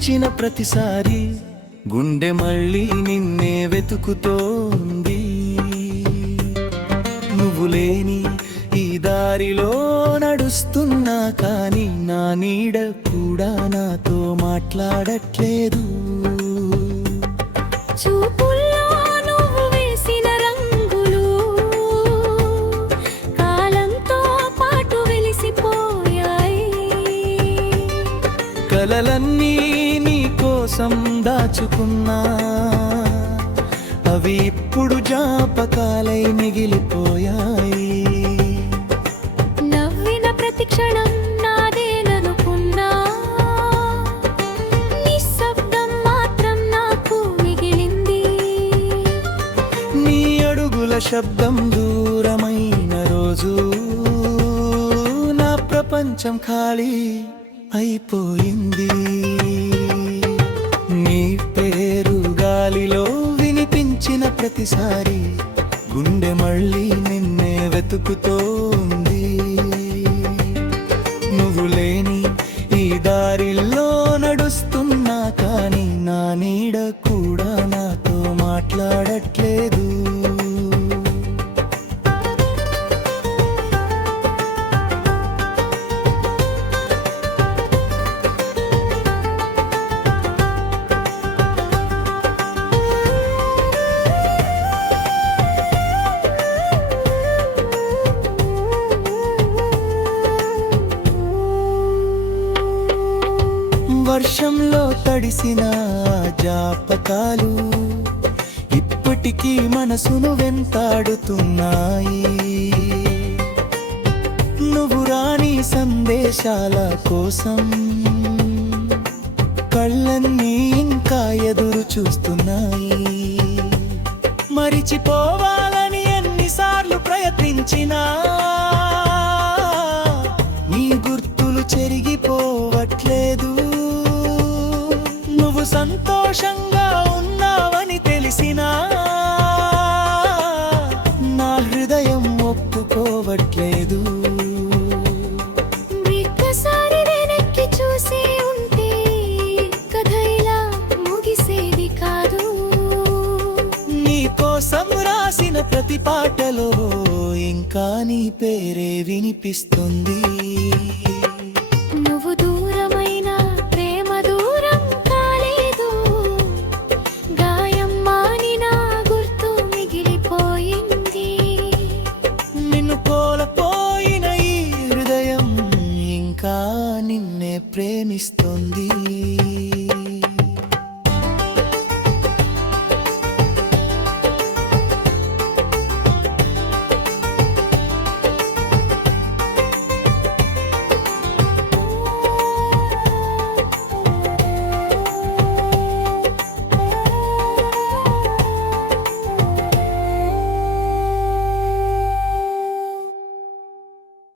వినిపించిన ప్రతిసారి గుండె మళ్ళీ నిన్నే వెతుకుతోంది. నువ్వు లేని ఈ దారిలో నడుస్తున్నా కానీ నా నీడ కూడా నాతో మాట్లాడట్లేదు. చూపుల్లో నువ్వు వేసిన రంగులు కాలంతో పాటు వెలిసిపోయాయి. కలలన్నీ నీ కోసం దాచుకున్నా అవి ఇప్పుడు జ్ఞాపకాలై మిగిలిపోయాయి. నవ్విన ప్రతి క్షణం నాదేననుకున్నా నిశ్శబ్దం మాత్రం నాకు మిగిలింది. నీ అడుగుల శబ్దం దూరమైన రోజు నా ప్రపంచం ఖాళీ అయిపోయింది. నీ పేరు గాలిలో వినిపించిన ప్రతిసారి గుండె మళ్ళీ నిన్నే వెతుకుతోంది. నువ్వు లేని ఈ దారిలో నడుస్తున్నా కానీ నా నీడ కూడా నాతో మాట్లాడట్లేదు. వర్షంలో తడిసిన జ్ఞాపకాలు ఇప్పటికీ మనసును వెంటాడుతున్నాయి. నువ్వు రాని సందేశాల కోసం కళ్ళన్నీ ఇంకా ఎదురు చూస్తున్నాయి. మరిచిపోవాలని ఎన్నిసార్లు ప్రయత్నించినా నీ గుర్తులు చెరిగిపోవట్లేదు. నువ్వు సంతోషంగా ఉన్నావని తెలిసినా నా హృదయం ఒప్పుకోవట్లేదు. ఒక్కసారి వెనక్కి చూసి ఉంటే కథ ఇలా ముగిసేది కాదు. నీ కోసం రాసిన ప్రతి పాటలో ఇంకా నీ పేరే వినిపిస్తుంది. నువ్వు దూరమైన ప్రేమ దూరం కాలేదు. గాయం మానిన గుర్తు మిగిలిపోయింది. నిన్ను కోల్పోయిన ఈ హృదయం ఇంకా నిన్నే ప్రేమిస్తుంది.